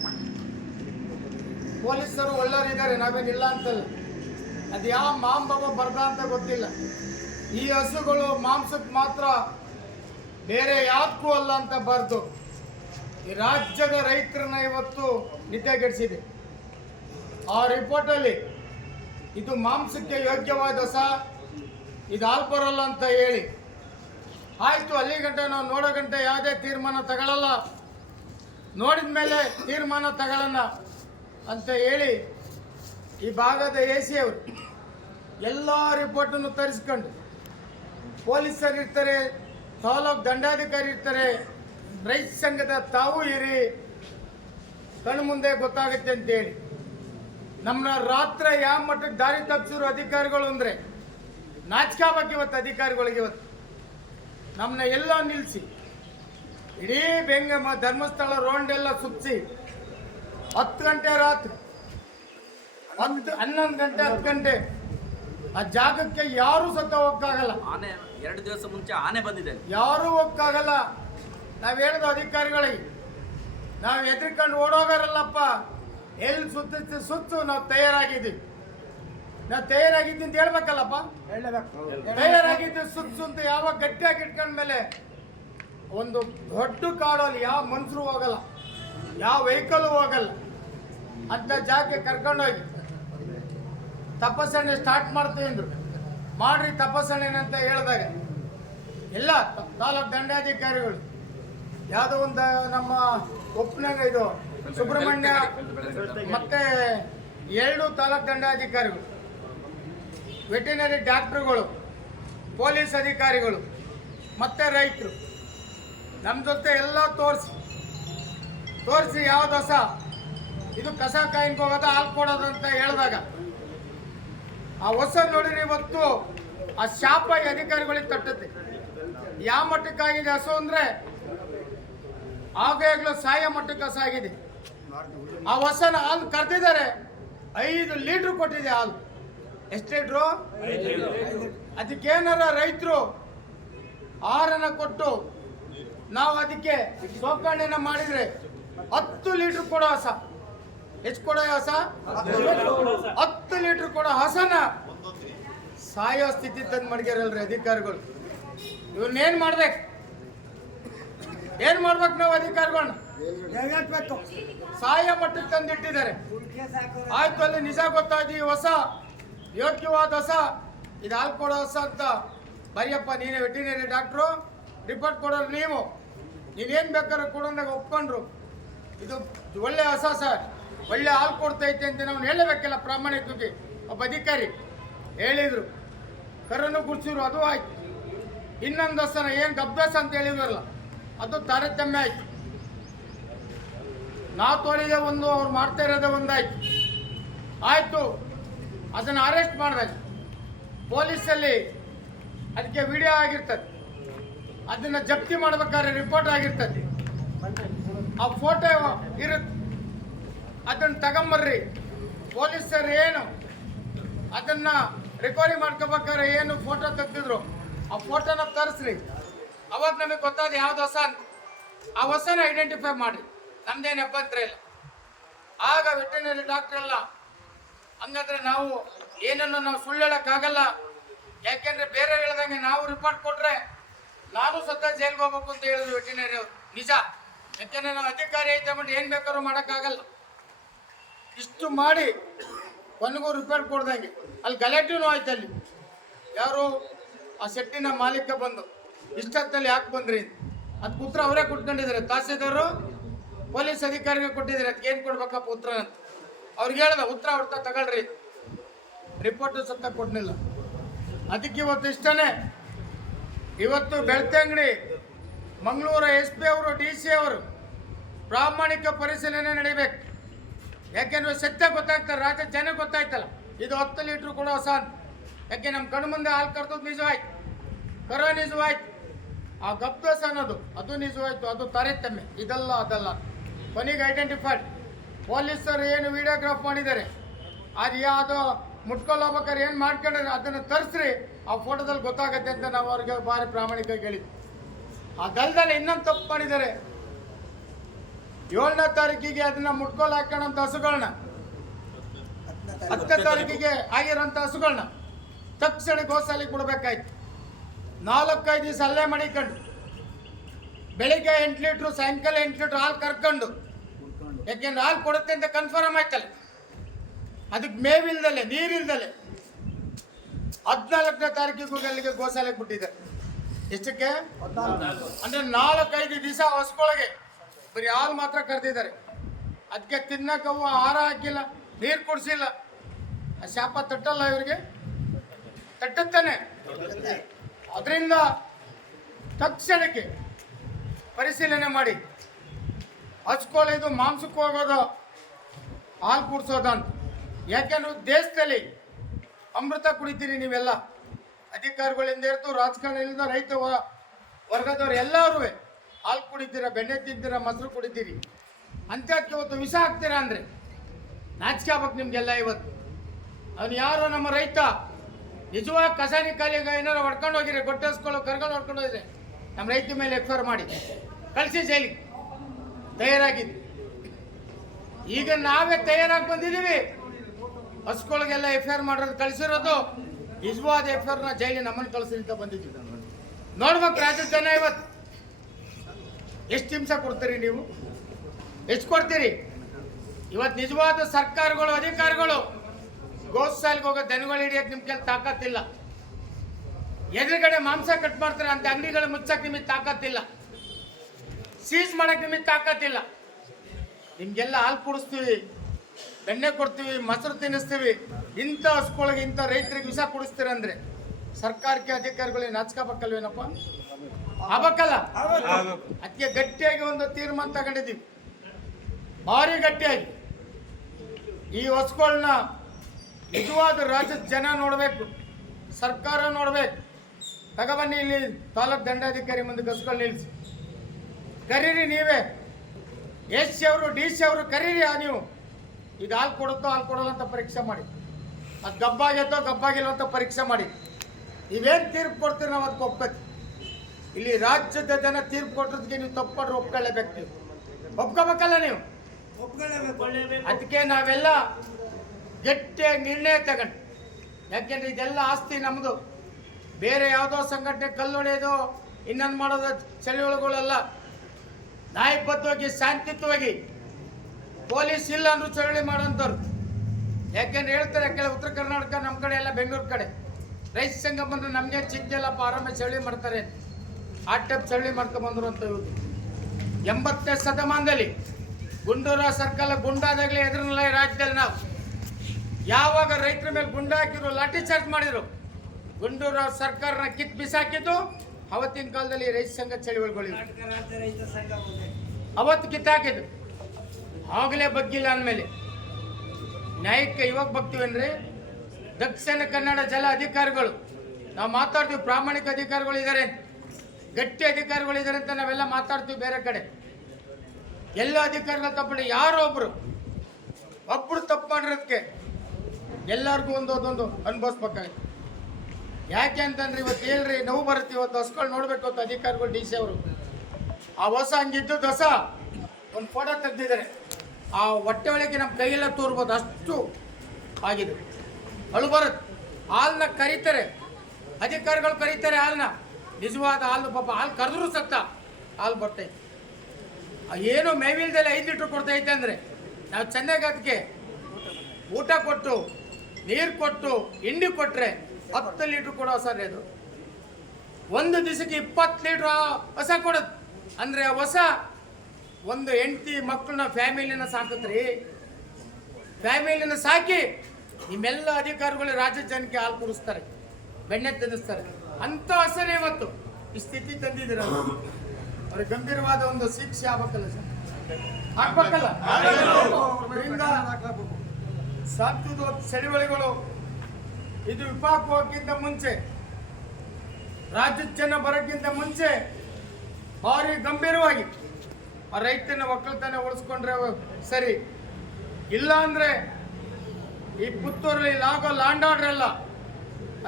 ಪೊಲೀಸರು ಒಳ್ಳೆಯವರಿದ್ದಾರೆ ನಾವೇನಿಲ್ಲ ಅಂತಲ್ಲ. ಅದು ಯಾವ ಮಾಂಬವ ಬರ್ದ ಅಂತ ಗೊತ್ತಿಲ್ಲ. ಈ ಹಸುಗಳು ಮಾಂಸಕ್ಕೆ ಮಾತ್ರ ಬೇರೆ ಯಾವ್ದಕ್ಕೂ ಅಲ್ಲ ಅಂತ ಬರ್ದು. ಈ ರಾಜ್ಯದ ರೈತರನ್ನ ಇವತ್ತು ನಿದ್ದೆಗೆಡಿಸಿದೆ ಆ ರಿಪೋರ್ಟಲ್ಲಿ ಇದು ಮಾಂಸಕ್ಕೆ ಯೋಗ್ಯವಾದ ಸಹ ಇದು ಆಲ್ಪರಲ್ಲ ಅಂತ ಹೇಳಿ. ಆಯಿತು, ಅಲ್ಲಿ ಗಂಟೆ ನಾವು ನೋಡೋ ಗಂಟೆ ಯಾವುದೇ ತೀರ್ಮಾನ ತಗೊಳ್ಳಲ್ಲ ನೋಡಿದ ಮೇಲೆ ತೀರ್ಮಾನ ತಗೊಳ್ಳೋಣ ಅಂತ ಹೇಳಿ ಈ ಭಾಗದ ಎ ಸಿ ಅವರು ಎಲ್ಲ ರಿಪೋರ್ಟನ್ನು ತರಿಸ್ಕೊಂಡು ಪೊಲೀಸರು ಇರ್ತಾರೆ ತಾಲೂಕು ದಂಡಾಧಿಕಾರಿ ಇರ್ತಾರೆ, ರೈತ ಸಂಘದ ತಾವು ಇರಿ ಕಣ್ಣು ಮುಂದೆ ಗೊತ್ತಾಗುತ್ತೆ ಅಂತೇಳಿ ನಮ್ಮನ್ನ ರಾತ್ರ ಯಾವ ಮಟ್ಟಕ್ಕೆ ದಾರಿ ತಪ್ಪಿಸಿರೋ ಅಧಿಕಾರಿಗಳು ಅಂದರೆ ಬಗ್ಗೆ ಇವತ್ತು ಅಧಿಕಾರಿಗಳಿಗೆ ಇವತ್ತು. ನಮ್ಮನ್ನ ಎಲ್ಲ ನಿಲ್ಲಿಸಿ ಇಡೀ ಬೆಂಗಮ್ಮ ಧರ್ಮಸ್ಥಳ ರೋಡ್ ಎಲ್ಲ ಸುತ್ತಿಸಿ ಹತ್ತು ಗಂಟೆ ರಾತ್ರಿ ಒಂದು ಹನ್ನೊಂದು ಗಂಟೆ ಹತ್ತು ಗಂಟೆ ಆ ಜಾಗಕ್ಕೆ ಯಾರು ಸತ್ತ ಹೋಗಕ್ಕಾಗಲ್ಲ. ಆನೆ ಎರಡು ದಿವಸ ಮುಂಚೆ ಆನೆ ಬಂದಿದೆ ಯಾರೂ ಹೋಗಕ್ಕಾಗಲ್ಲ. ನಾವು ಹೇಳಿದ ಅಧಿಕಾರಿಗಳಿಗೆ ನಾವು ಎದ್ರಿಕೊಂಡು ಓಡೋಗಾರಲ್ಲಪ್ಪ. ಎಲ್ಲಿ ಸುತ್ತ ಸುತ್ತು ನಾವು ತಯಾರಾಗಿದ್ದೀವಿ. ನಾವು ತಯಾರಾಗಿದ್ದೀನಿ ಅಂತ ಹೇಳ್ಬೇಕಲ್ಲಪ್ಪ? ತಯಾರಾಗಿದ್ದು ಸುತ್ತು ಸುತ್ತ ಯಾವಾಗ ಗಟ್ಟಿಯಾಗಿ ಇಟ್ಕೊಂಡ್ಮೇಲೆ ಒಂದು ದೊಡ್ಡ ಕಾಡಲ್ಲಿ ಯಾವ ಮನುಷ್ಯರು ಹೋಗಲ್ಲ ಯಾವ ವೆಹಿಕಲ್ ಹೋಗಲ್ಲ ಅಂತ ಜಾಗಕ್ಕೆ ಕರ್ಕೊಂಡೋಗಿ ತಪಾಸಣೆ ಸ್ಟಾರ್ಟ್ ಮಾಡ್ತೀವಿ ಅಂದರು. ಮಾಡ್ರಿ ತಪಾಸಣೆ ಅಂತ ಹೇಳಿದಾಗ ಎಲ್ಲ ತಾಲೂಕ್ ದಂಡಾಧಿಕಾರಿಗಳು ಯಾವುದೋ ಒಂದು ನಮ್ಮ ಒಪ್ಪನಾಗ ಇದು ಸುಬ್ರಹ್ಮಣ್ಯ ಮತ್ತೆ ಎರಡು ತಾಲೂಕ್ ದಂಡಾಧಿಕಾರಿಗಳು ವೆಟರಿನರಿ ಡಾಕ್ಟ್ರುಗಳು, ಪೊಲೀಸ್ ಅಧಿಕಾರಿಗಳು, ಮತ್ತೆ ರೈತರು. ನಮ್ಮ ಜೊತೆ ಎಲ್ಲ ತೋರಿಸಿ ತೋರಿಸಿ ಯಾವ್ದು ಹೊಸ ಇದು ಕಸ ಕಾಯಿನ್ಗೆ ಹೋಗೋದ, ಹಾಲು ಕೊಡೋದು ಅಂತ ಹೇಳಿದಾಗ, ಆ ಹೊಸ ನೋಡಿದ್ರೆ ಇವತ್ತು, ಆ ಶಾಪ ಅಧಿಕಾರಿಗಳಿಗೆ ತಟ್ಟುತ್ತೆ. ಯಾವ ಮಟ್ಟಕ್ಕಾಗಿದೆ ಹಸು ಅಂದ್ರೆ, ಆಗಾಗ್ಲೂ ಸಾಯ ಮಟ್ಟಕ್ಕೆ ಹಸ ಆಗಿದೆ. ಆ ಹೊಸನ ಹಾಲು ಕರೆದಿದ್ದಾರೆ. ಐದು ಲೀಟ್ರ್ ಕೊಟ್ಟಿದೆ ಹಾಲು. ಎಷ್ಟು ಲೀಟ್ರು? ಅದಕ್ಕೇನಾರ ರೈತರು ಆಹಾರನ ಕೊಟ್ಟು ನಾವು ಅದಕ್ಕೆ ಸೋಕರಣೆನ ಮಾಡಿದ್ರೆ ಹತ್ತು ಲೀಟ್ರ್ ಕೊಡೋ ಹಸ. ಎಷ್ಟು ಕೊಡೋ ಹಸ? ಹತ್ತು ಲೀಟ್ರ್ ಕೊಡೋ ಹಸನ. ಸಾಯೋ ಸ್ಥಿತಿ ತಂದು ಮಡ್ಗ್ಯಾರಲ್ರಿ ಅಧಿಕಾರಿಗಳು. ಇವ್ರನ್ನೇನ್ ಮಾಡ್ಬೇಕು? ಏನು ಮಾಡ್ಬೇಕು ನಾವು ಅಧಿಕಾರಿಗಳನ್ನ ಸಾಯ ಮಟ್ಟಕ್ಕೆ ತಂದಿಟ್ಟಿದ್ದಾರೆ. ಆಯ್ತು ಅಲ್ಲಿ ನಿಜ ಗೊತ್ತಾಯ್ತು. ಈ ಹೊಸ ಯೋಗ್ಯವಾದ ಹೊಸ ಇದು ಹಾಲು ಕೊಡೋ ಹೊಸ ಅಂತ ಬರಿಯಪ್ಪ ನೀನೇ ವೆಟಿನರಿ ಡಾಕ್ಟ್ರು ರಿಪೋರ್ಟ್ ಕೊಡೋರು ನೀವು. ನೀನೇನು ಬೇಕಾದ್ರೆ ಕೊಡೋದಾಗ ಒಪ್ಕೊಂಡ್ರು. ಇದು ಒಳ್ಳೆ ಹೊಸ ಸರ್. ಒಳ್ಳೆ ಹಾಲು ಕೊಡ್ತೈತೆ ಅಂತ ನಾವು ಹೇಳಬೇಕಲ್ಲ ಪ್ರಾಮಾಣಿಕವಾಗಿ. ಒಬ್ಬ ಅಧಿಕಾರಿ ಹೇಳಿದರು. ಕರನ್ನು ಗುಡ್ಸಿದ್ರು ಅದು ಆಯ್ತು. ಇನ್ನೊಂದು ಹೊಸನ ಏನು ಗಬ್ಬಸ ಅಂತ ಹೇಳಿದ್ರಲ್ಲ ಅದು ತಾರತಮ್ಯ ಆಯ್ತು. ನಾವು ತೋರಿದೆ ಒಂದು ಅವ್ರು ಮಾಡ್ತಾ ಇರೋದೇ ಒಂದಾಯ್ತು. ಆಯ್ತು. ಅದನ್ನು ಅರೆಸ್ಟ್ ಮಾಡಿದಾಗ ಪೊಲೀಸಲ್ಲಿ ಅದಕ್ಕೆ ವಿಡಿಯೋ ಆಗಿರ್ತದೆ. ಅದನ್ನ ಜಪ್ತಿ ಮಾಡ್ಬೇಕಾದ್ರೆ ರಿಪೋರ್ಟ್ ಆಗಿರ್ತದೆ. ಆ ಫೋಟೋ ಇರುತ್ತೆ ಅದನ್ನ ತಗೊಂಬರ್ರಿ. ಪೊಲೀಸರು ಏನು ಅದನ್ನ ರಿಕವರಿ ಮಾಡ್ಕೋಬೇಕಾದ್ರೆ ಏನು ಫೋಟೋ ತೆಗ್ದಿದ್ರು, ಆ ಫೋಟೋನ ತರಿಸ್ರಿ ಅವಾಗ ನಮಗೆ ಗೊತ್ತಾದ ಯಾವ್ದು ಹೊಸ ಆ ಹೊಸನ ಐಡೆಂಟಿಫೈ ಮಾಡಿ ನಮ್ದೇನು ಅಭ್ಯಂತರ ಇಲ್ಲ. ಆಗ ವೆಟರ್ನರಿ ಡಾಕ್ಟರ್ ಅಲ್ಲ ಹಂಗಾದ್ರೆ ನಾವು ಏನನ್ನು ನಾವು ಸುಳ್ಳು ಹೇಳೋಕ್ಕಾಗಲ್ಲ. ಯಾಕೆಂದ್ರೆ ಬೇರೆ ಹೇಳ್ದಂಗೆ ನಾವು ರಿಪೋರ್ಟ್ ಕೊಟ್ರೆ ನಾನು ಸ್ವತಃ ಜೈಲ್ಗೆ ಹೋಗ್ಬೇಕು ಅಂತ ಹೇಳಿದ್ರು ವೆಟರ್ನರಿ ಅವರು. ನಿಜ? ಯಾಕೆಂದ್ರೆ ನಾವು ಅಧಿಕಾರಿ ಐತೆ ಬಿಟ್ಟು ಏನು ಬೇಕಾದ್ರೂ ಮಾಡೋಕ್ಕಾಗಲ್ಲ. ಇಷ್ಟು ಮಾಡಿ ಕೊನೆಗೂ ರಿಪೋರ್ಟ್ ಕೊಡ್ದಂಗೆ. ಅಲ್ಲಿ ಗಲಾಟೆನೂ ಆಯ್ತು ಅಲ್ಲಿ. ಯಾರು ಆ ಸೆಟ್ಟಿನ ಮಾಲೀಕ ಬಂದು, ಇಷ್ಟೊತ್ತಲ್ಲಿ ಯಾಕೆ ಬಂದ್ರಿ ಅದು ಪುತ್ರ ಅವರೇ ಕುಟ್ಕೊಂಡಿದ್ದಾರೆ ತಹಸೀಲ್ದಾರು ಪೊಲೀಸ್ ಅಧಿಕಾರಿಗೆ ಕೊಟ್ಟಿದ್ದೀರಿ, ಅದಕ್ಕೆ ಏನು ಕೊಡ್ಬೇಕಪ್ಪ ಉತ್ತರ ಅಂತ. ಅವ್ರಿಗೆ ಹೇಳ್ದ, ಉತ್ತರ ಹೊಡ್ತಾ ತಗೊಳ್ರಿ. ರಿಪೋರ್ಟ್ ಸತ್ತ ಕೊಡ್ಲಿಲ್ಲ. ಅದಕ್ಕೆ ಇವತ್ತು ಇಷ್ಟನೇ. ಇವತ್ತು ಬೆಳ್ತಂಗಡಿ ಮಂಗಳೂರು ಎಸ್ ಪಿ ಅವರು, ಡಿ ಸಿ ಅವರು ಪ್ರಾಮಾಣಿಕ ಪರಿಶೀಲನೆ ನಡೀಬೇಕು. ಯಾಕೆಂದ್ರೆ ಸತ್ಯ ಗೊತ್ತಾಗ್ತಾರೆ ರಾಜ್ಯ ಜನ ಗೊತ್ತಾಯ್ತಲ್ಲ. ಇದು ಹತ್ತು ಲೀಟ್ರ್ ಕೂಡ ಅಂತ ಯಾಕೆ ನಮ್ಮ ಕಣ್ಣು ಮುಂದೆ ಹಾಲು ಕರ್ತದ್ದು ನಿಜವಾಯ್ತು? ಕರೋ ನಿಜವಾಯ್ತು. ಆ ಗಪ್ದೋಸ ಅನ್ನೋದು ಅದು. ನಿಜವಾಯ್ತು, ಅದು ತಾರತಮ್ಯ ಇದೆಲ್ಲ ಅದಲ್ಲ. ಕೊನೆಗೆ ಐಡೆಂಟಿಫೈಡ್ ಪೊಲೀಸರು ಏನು ವಿಡಿಯೋಗ್ರಾಫ್ ಮಾಡಿದ್ದಾರೆ? ಅದು ಯಾವುದು ಮುಟ್ಕೊಂಡು ಹೋಗ್ಬೇಕಾದ್ರೆ ಏನು ಮಾಡ್ಕೊಂಡಿದ್ರೆ ಅದನ್ನು ತರಿಸ್ರಿ. ಆ ಫೋಟೋದಲ್ಲಿ ಗೊತ್ತಾಗತ್ತೆ ಅಂತ ನಾವು ಅವ್ರಿಗೆ ಭಾರಿ ಪ್ರಾಮಾಣಿಕವಾಗಿ ಹೇಳಿದ್ವಿ ಆ ದಲ್ದಲ್ಲಿ ಇನ್ನೊಂದು ತಪ್ಪು ಮಾಡಿದ್ದಾರೆ. ಏಳನೇ ತಾರೀಕಿಗೆ ಅದನ್ನ ಮುಟ್ಕೋಲ್ ಹಾಕೋಣಂತ ಹಸುಗಳನ್ನ ಹತ್ತನೇ ತಾರೀಕಿಗೆ ಆಗಿರೋಂಥ ಹಸುಗಳನ್ನ ತಕ್ಷಣ ಗೋಸಾಲಿಗೆ ಕೊಡಬೇಕಾಯ್ತು ನಾಲ್ಕೈದು ದಿವಸ ಅಲ್ಲೇ ಮಡಿಕೊಂಡು. ಬೆಳಿಗ್ಗೆ ಎಂಟು ಲೀಟ್ರು ಸಾಯಂಕಾಲ ಎಂಟು ಲೀಟ್ರ್ ಹಾಲು ಕರ್ಕೊಂಡು. ಯಾಕೆಂದ್ರೆ ಹಾಲು ಕೊಡುತ್ತೆ ಅಂತ ಕನ್ಫರ್ಮ್ ಆಯ್ತಲ್ಲ. ಅದಕ್ಕೆ ಮೇವಿಲ್ದಲೆ ನೀರಿಲ್ದಲೆ ಹದಿನಾಲ್ಕನೇ ತಾರೀಕಿಗೂ ಅಲ್ಲಿಗೆ ಗೋಸಾಲೆಗೆ ಬಿಟ್ಟಿದ್ದಾರೆ ಎಷ್ಟಕ್ಕೆ? ಅಂದ್ರೆ ನಾಲ್ಕೈದು ದಿವಸ ಹೊಸ್ಕೊಳಗೆ. ಬರೀ ಹಾಲು ಮಾತ್ರ ಕರೆದಿದ್ದಾರೆ. ಅದಕ್ಕೆ ತಿನ್ನಕ್ಕವು ಆಹಾರ ಹಾಕಿಲ್ಲ ನೀರು ಕುಡಿಸಿಲ್ಲ. ಆ ಶಾಪ ತಟ್ಟಲ್ಲ ಇವರಿಗೆ? ತಟ್ಟುತ್ತಾನೆ. ಅದರಿಂದ ತಕ್ಷಣಕ್ಕೆ ಪರಿಶೀಲನೆ ಮಾಡಿ. ಹಚ್ಕೊಳ್ಳೋದು ಮಾಂಸಕ್ಕೆ ಹೋಗೋದು ಹಾಲು ಕುಡಿಸೋದಂತ ಯಾಕೆಂದ್ರೆ ದೇಶದಲ್ಲಿ ಅಮೃತ ಕುಡಿತೀರಿ ನೀವೆಲ್ಲ. ಅಧಿಕಾರಿಗಳಿಂದ ಇರ್ತು ರಾಜಕಾರಣಿಯಿಂದ ರೈತ ವರ್ಗದವರು ಎಲ್ಲರೂ ಹಾಲು ಕುಡಿತೀರ, ಬೆಣ್ಣೆ ತಿಂತೀರ, ಮೊಸರು ಕುಡಿತೀರಿ. ಅಂತ್ಯಕ್ಕೆ ಇವತ್ತು ವಿಷ ಹಾಕ್ತೀರಾ ಅಂದರೆ? ನಾಚಿಕೆ ನಿಮಗೆಲ್ಲ ಇವತ್ತು. ಅವನು ಯಾರು ನಮ್ಮ ರೈತ? ನಿಜವಾಗ ಕಸಾನಿ ಕಾಲಿಗೆ ಏನಾರು ಹೊಡ್ಕೊಂಡು ಹೋಗಿರಿ ಗೊಟ್ಟೆಸ್ಕೊಳ್ಳೋ ಕರ್ಕೊಂಡು ಹೊಡ್ಕೊಂಡು ಹೋಗಿದ್ರೆ ನಮ್ಮ ರೈತ ಮೇಲೆ ಎಫ್ ಆರ್ ಮಾಡಿ ಕಳಿಸಿ ಜೈಲಿಗೆ. ತಯಾರಾಗಿದ್ದು ಈಗ ನಾವೇ ತಯಾರಾಗಿ ಬಂದಿದ್ದೀವಿ. ಬಸ್ಗಳಿಗೆಲ್ಲ ಎಫ್ ಐ ಆರ್ ಮಾಡೋದು ಕಳಿಸಿರೋದು ನಿಜವಾದ ಎಫ್ ಐ ಆರ್ನ ಜೈಲಿ ನಮ್ಮನ್ನು ಕಳಿಸಿ ಅಂತ ಬಂದಿದ್ದೀವಿ ನೋಡ್ಬೇಕು ರಾಜ್ಯದ ಜನ ಇವತ್ತು. ಎಷ್ಟು ಹಿಂಸೆ ಕೊಡ್ತೀರಿ ನೀವು? ಎಷ್ಟು ಕೊಡ್ತೀರಿ? ಇವತ್ತು ನಿಜವಾದ ಸರ್ಕಾರಗಳು, ಅಧಿಕಾರಿಗಳು ಗೋಶಾಲೆಗೆ ಹೋಗೋ ದನಗಳು ಹಿಡಿಯಕ್ಕೆ ನಿಮ್ಗೆ ತಾಕತ್ತಿಲ್ಲ. ಎದುರುಗಡೆ ಮಾಂಸ ಕಟ್ ಮಾಡ್ತಾರೆ ಅಂತ ಅಂಗಡಿಗಳು ಮುಚ್ಚಕ್ಕೆ ನಿಮಗೆ ತಾಕತ್ತಿಲ್ಲ. ಸೀಸ್ ಮಾಡಕ್ಕೆ ನಿಮಗೆ ತಾಕತ್ತಿಲ್ಲ. ನಿಮ್ಗೆಲ್ಲ ಹಾಲು ಕುಡಿಸ್ತೀವಿ, ಬೆಣ್ಣೆ ಕೊಡ್ತೀವಿ, ಮೊಸರು ತಿನ್ನಿಸ್ತೀವಿ. ಇಂಥ ಹಸುಗಳಿಗೆ ಇಂಥ ರೈತರಿಗೆ ವಿಷ ಕುಡಿಸ್ತೀರಂದ್ರೆ ಸರ್ಕಾರಕ್ಕೆ ಅಧಿಕಾರಿಗಳಿಗೆ ನಾಚ್ಕೋಬೇಕಲ್ವೇನಪ್ಪ ಆಗಬೇಕಲ್ಲ? ಅದಕ್ಕೆ ಗಟ್ಟಿಯಾಗಿ ಒಂದು ತೀರ್ಮಾನ ತಗೊಂಡಿದ್ದೀವಿ. ಭಾರಿ ಗಟ್ಟಿಯಾಗಿ. ಈ ಹಸುಗಳನ್ನ ನಿಜವಾದ ರಾಜ್ಯದ ಜನ ನೋಡಬೇಕು, ಸರ್ಕಾರ ನೋಡ್ಬೇಕು. ತಗೊಬನ್ನಿ ಇಲ್ಲಿ ತಾಲೂಕ್ ದಂಡಾಧಿಕಾರಿ ಮುಂದೆ ಕಸ್ಕೊಂಡು ನಿಲ್ಲಿಸಿ ಕರೀರಿ ನೀವೇ. ಎಸ್ ಸಿ ಅವರು ಡಿ ಸಿ ಅವರು ಕರೀರಿ ಆ ನೀವು. ಇದು ಹಾಲು ಕೊಡುತ್ತೋ ಹಾಲು ಕೊಡಲ್ಲ ಅಂತ ಪರೀಕ್ಷೆ ಮಾಡಿ. ಅದು ಗಬ್ಬಾಗೈತೋ ಗಬ್ಬಾಗಿಲ್ಲ ಅಂತ ಪರೀಕ್ಷೆ ಮಾಡಿ. ಇವೇನು ತೀರ್ಪು ಕೊಡ್ತೀರಿ ನಾವು ಅದಕ್ಕೆ ಒಪ್ಕೋತಿ ಇಲ್ಲಿ ರಾಜ್ಯದ ಜನ ತೀರ್ಪು ಕೊಟ್ಟಿದ್ದಕ್ಕೆ ನೀವು ತಪ್ಪು ಒಪ್ಕೊಳ್ಳೇಬೇಕು ನೀವು. ಒಪ್ಕೋಬೇಕಲ್ಲ ನೀವು? ಅದಕ್ಕೆ ನಾವೆಲ್ಲ ಗಟ್ಟಿಯಾಗಿ ನಿರ್ಣಯ ತಗೊಂಡು. ಯಾಕೆಂದ್ರೆ ಇದೆಲ್ಲ ಆಸ್ತಿ ನಮ್ಮದು ಬೇರೆ ಯಾವುದೋ ಸಂಘಟನೆ ಕಲ್ಲೊಡೆಯೋದು ಇನ್ನೊಂದು ಮಾಡೋದು ಚಳುವಳಿಗಳಲ್ಲ ನ್ಯಾಯಬದ್ಧವಾಗಿ ಶಾಂತಿಯುತವಾಗಿ ಪೊಲೀಸ್ ಇಲ್ಲ ಅಂದ್ರೂ ಚಳುವಳಿ ಮಾಡೋಂಥವ್ರು. ಯಾಕೆಂದ್ರೆ ಹೇಳ್ತಾರೆ ಕೆಲವು ಉತ್ತರ ಕರ್ನಾಟಕ ನಮ್ಮ ಕಡೆ ಎಲ್ಲ ಬೆಂಗಳೂರು ಕಡೆ. ರೈತ ಸಂಘ ಬಂದ್ರೆ ನಮಗೆ ಚಿಂತೆಲ್ಲಪ್ಪ ಆರಾಮ ಚಳುವಳಿ ಮಾಡ್ತಾರೆ ಆ ಟೈಪ್ ಚಳುವಳಿ ಮಾಡ್ಕೊಂಬಂದ್ರು ಅಂತ ಇವರು ಎಂಬತ್ತನೇ ಶತಮಾನದಲ್ಲಿ ಗುಂಡೂರ ಸರ್ಕಲ್ ಗುಂಡಾದಾಗಲೇ ಎದುರಿನಲ್ಲ ರಾಜ್ಯದಲ್ಲಿ ನಾವು. ಯಾವಾಗ ರೈತರ ಮೇಲೆ ಗುಂಡ ಹಾಕಿದ್ರು, ಲಾಠಿ ಚಾರ್ಜ್ ಮಾಡಿದ್ರು ಗುಂಡೂರ ಸರ್ಕಾರನ ಕಿತ್ ಬಿಸಾಕಿದ್ದು ಅವತ್ತಿನ ಕಾಲದಲ್ಲಿ ರೈತ ಸಂಘ ಚಳುವಳಿಗಳಿವೆ ಅವತ್ತು ಕಿತ್ತಾಕಿದ್ದು. ಆಗಲೇ ಬಗ್ಗಿಲ್ಲ ಅಂದಮೇಲೆ. ನ್ಯಾಯಕ್ಕೆ ಇವಾಗ ಬಗ್ತೀವೇನ್ರಿ ದಕ್ಷಿಣ ಕನ್ನಡ ಜಲ ಅಧಿಕಾರಿಗಳು. ನಾವು ಮಾತಾಡ್ತೀವಿ, ಪ್ರಾಮಾಣಿಕ ಅಧಿಕಾರಿಗಳು ಇದ್ದಾರೆ ಗಟ್ಟಿ ಅಧಿಕಾರಿಗಳು ಇದ್ದಾರೆ ಅಂತ ನಾವೆಲ್ಲ ಮಾತಾಡ್ತೀವಿ ಬೇರೆ ಕಡೆ. ಎಲ್ಲ ಅಧಿಕಾರಿಗಳು ತಪ್ಪು ಯಾರೋ ಒಬ್ರು. ಒಬ್ಬರು ತಪ್ಪು ಮಾಡಿರೋದಕ್ಕೆ ಎಲ್ಲರಿಗೂ ಒಂದು ಅದೊಂದು ಅನುಭವಿಸ್ಬೇಕಾಗಿತ್ತು. ಯಾಕೆ ಅಂತಂದ್ರೆ ಇವತ್ತು ಹೇಳ್ರಿ, ನೋವು ಬರುತ್ತೆ, ಇವತ್ತು ಹೊಸ್ಕೊಳ್ಳಿ ನೋಡ್ಬೇಕು ಅಂತ ಅಧಿಕಾರಿಗಳು ಡಿ ಸಿ ಅವರು. ಆ ಹೊಸ ಹಂಗಿದ್ದು ಹೊಸ ಒಂದು ಫೋಟೋ ತೆಗೆದಿದ್ದಾರೆ. ಆ ಹೊಟ್ಟೆ ಒಳಗೆ ನಮ್ಮ ಕೈಯೆಲ್ಲ ತೋರ್ಬೋದು, ಅಷ್ಟು ಆಗಿದೆ. ಅಳು ಬರುತ್ತೆ. ಹಾಲನ್ನ ಕರೀತಾರೆ. ಅಧಿಕಾರಿಗಳು ಕರೀತಾರೆ ಹಾಲನ್ನ ನಿಜವಾದ ಹಾಲು, ಪಾಪ ಹಾಲು ಕರೆದ್ರು ಸತ್ತ, ಹಾಲು ಬರ್ತೈತೆ. ಏನು ಮೇವಿಲ್ದಲ್ಲಿ ಐದು ಲೀಟ್ರ್ ಕೊಡ್ತೈತೆ ಅಂದರೆ, ನಾವು ಚೆನ್ನಾಗಿ ಅದಕ್ಕೆ ಊಟ ಕೊಟ್ಟು, ನೀರು ಕೊಟ್ಟು, ಹಿಂಡಿ ಕೊಟ್ಟರೆ ಹತ್ತು ಲೀಟ್ರ್ ಕೊಡೋ ರೀ ಅದು ಒಂದು ದಿವಸಕ್ಕೆ ಇಪ್ಪತ್ತು ಲೀಟ್ರ್ ಹೊಸ ಕೊಡೋದು. ಅಂದರೆ ಹೊಸ ಒಂದು ಹೆಂಡತಿ ಮಕ್ಕಳನ್ನ ಫ್ಯಾಮಿಲಿನ ಸಾಕತ್ರಿ. ಫ್ಯಾಮಿಲಿನ ಸಾಕಿ ನಿಮ್ಮೆಲ್ಲ ಅಧಿಕಾರಿಗಳು ರಾಜ್ಯ ಜನಕ್ಕೆ ಹಾಲು ಕುಡಿಸ್ತಾರೆ ಬೆಣ್ಣೆ ತಿನ್ನಿಸ್ತಾರೆ. ಅಂತ ಹೊಸನೇ ಇವತ್ತು ಈ ಸ್ಥಿತಿ ತಂದಿದ್ದೀರ. ಅವ್ರಿಗೆ ಗಂಭೀರವಾದ ಒಂದು ಶಿಕ್ಷೆ ಆಗ್ಬೇಕಲ್ಲ ಸರ್? ಆಗ್ಬೇಕಲ್ಲ? ಚಳಿವಳಿಗಳು ಚಳುವಳಿಗಳು ಇದು ವಿಪಾಕ ಹೋಗಕ್ಕಿಂತ ಮುಂಚೆ ರಾಜ್ಯದ ಜನ ಬರೋಕ್ಕಿಂತ ಮುಂಚೆ ಭಾರಿ ಗಂಭೀರವಾಗಿ ಆ ರೈತನ ಒಕ್ಕಲ್ತನ ಉಳಿಸ್ಕೊಂಡ್ರೆ ಸರಿ. ಇಲ್ಲ ಅಂದರೆ ಈ ಪುತ್ತೂರಲ್ಲಿ ಲಾಗೋ ಲ್ಯಾಂಡ್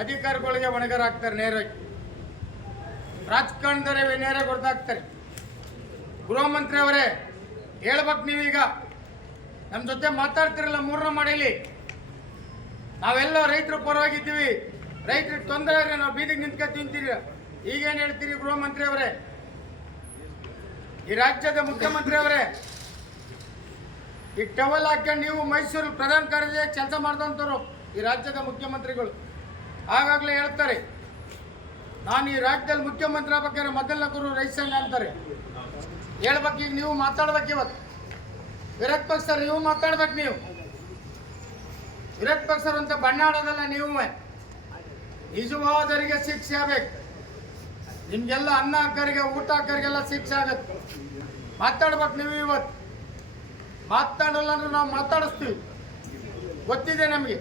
ಅಧಿಕಾರಿಗಳಿಗೆ ಒಣಗರಾಗ್ತಾರೆ ನೇರವಾಗಿ. ರಾಜಕಾರಣದವರೇ ನೇರ ಗೊತ್ತಾಗ್ತಾರೆ ಗೃಹ ಮಂತ್ರಿ ಅವರೇ ಹೇಳ್ಬೇಕು ನೀವೀಗ. ನಮ್ಮ ಜೊತೆ ಮಾತಾಡ್ತಿರಲ್ಲ ಮೂರನ ಮಾಡಲಿ ನಾವೆಲ್ಲ ರೈತರ ಪರವಾಗಿದ್ದೀವಿ. ರೈತರಿಗೆ ತೊಂದರೆ ಆದರೆ ನಾವು ಬೀದಿಗೆ ನಿಂತ್ಕೊ ತಿಂತೀರಿ. ಈಗೇನು ಹೇಳ್ತೀರಿ ಗೃಹ ಮಂತ್ರಿ ಅವರೇ ಈ ರಾಜ್ಯದ ಮುಖ್ಯಮಂತ್ರಿ ಅವರೇ ಈ ಟವಲ್ ಹಾಕೊಂಡು ನೀವು ಮೈಸೂರು ಪ್ರಧಾನ ಕಾರ್ಯದರ್ಶಿ ಕೆಲಸ ಮಾಡಿದಂಥವ್ರು ಈ ರಾಜ್ಯದ ಮುಖ್ಯಮಂತ್ರಿಗಳು. ಆಗಾಗಲೇ ಹೇಳ್ತಾರೆ, ನಾನು ಈ ರಾಜ್ಯದಲ್ಲಿ ಮುಖ್ಯಮಂತ್ರಿ ಆಗ್ಬೇಕಾದ್ರೆ ಮೊದಲನೇ ಗುರು ರೈತ ಅಂತಾರೆ. ಹೇಳ್ಬೇಕು, ಈಗ ನೀವು ಮಾತಾಡ್ಬೇಕು ಇವತ್ತು ವಿರೋಧ ಸರ್, ನೀವು ಮಾತಾಡ್ಬೇಕು ನೀವು. ವಿರೋಧ ಪಕ್ಷರು ಅಂತ ಬಣ್ಣ ನೀವು. ನಿಜವಾದರಿಗೆ ಶಿಕ್ಷೆ ಆಗ್ಬೇಕು ನಿಮ್ಗೆಲ್ಲ ಅನ್ನ ಹಾಕರಿಗೆ, ಊಟ ಹಾಕರಿಗೆಲ್ಲ ಶಿಕ್ಷೆ ಆಗತ್ತೆ. ಮಾತಾಡ್ಬೇಕು ನೀವು ಇವತ್ತು. ಮಾತಾಡಲ್ಲ ಅಂದ್ರೆ ನಾವು ಮಾತಾಡಿಸ್ತೀವಿ. ಗೊತ್ತಿದೆ ನಮಗೆ.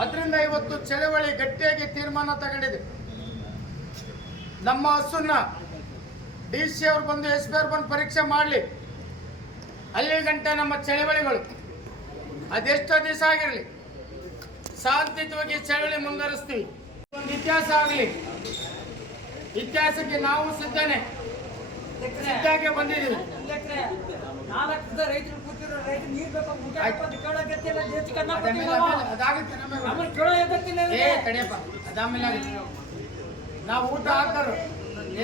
ಅದರಿಂದ ಇವತ್ತು ಚಳವಳಿ ಗಟ್ಟಿಯಾಗಿ ತೀರ್ಮಾನ ತಗೊಂಡಿದೆ. ನಮ್ಮ ಹಸುನ್ನ ಡಿ ಸಿ ಅವ್ರು ಬಂದು, ಎಸ್ ಪಿ ಅವ್ರು ಬಂದು ಪರೀಕ್ಷೆ ಮಾಡಲಿ. ಅಲ್ಲಿ ಗಂಟೆ ನಮ್ಮ ಚಳವಳಿಗಳು. ಅದೆಷ್ಟೋ ದಿವಸ ಆಗಿರಲಿ. ಶಾಂತಿಯುತವಾಗಿ ಚಳವಳಿ ಮುಂದುವರಿಸ್ತೀವಿ. ಒಂದು ಇತಿಹಾಸ ಆಗಲಿ. ಇತಿಹಾಸಕ್ಕೆ ನಾವು ಸಿದ್ಧನೆ. ಸಿದ್ಧಕ್ಕೆ ಬಂದಿದ್ದೀವಿ. ತಡಿಯಪ್ಪ. ಅದಾದ್ಮೇಲೆ ನಾವು ಊಟ ಹಾಕರು.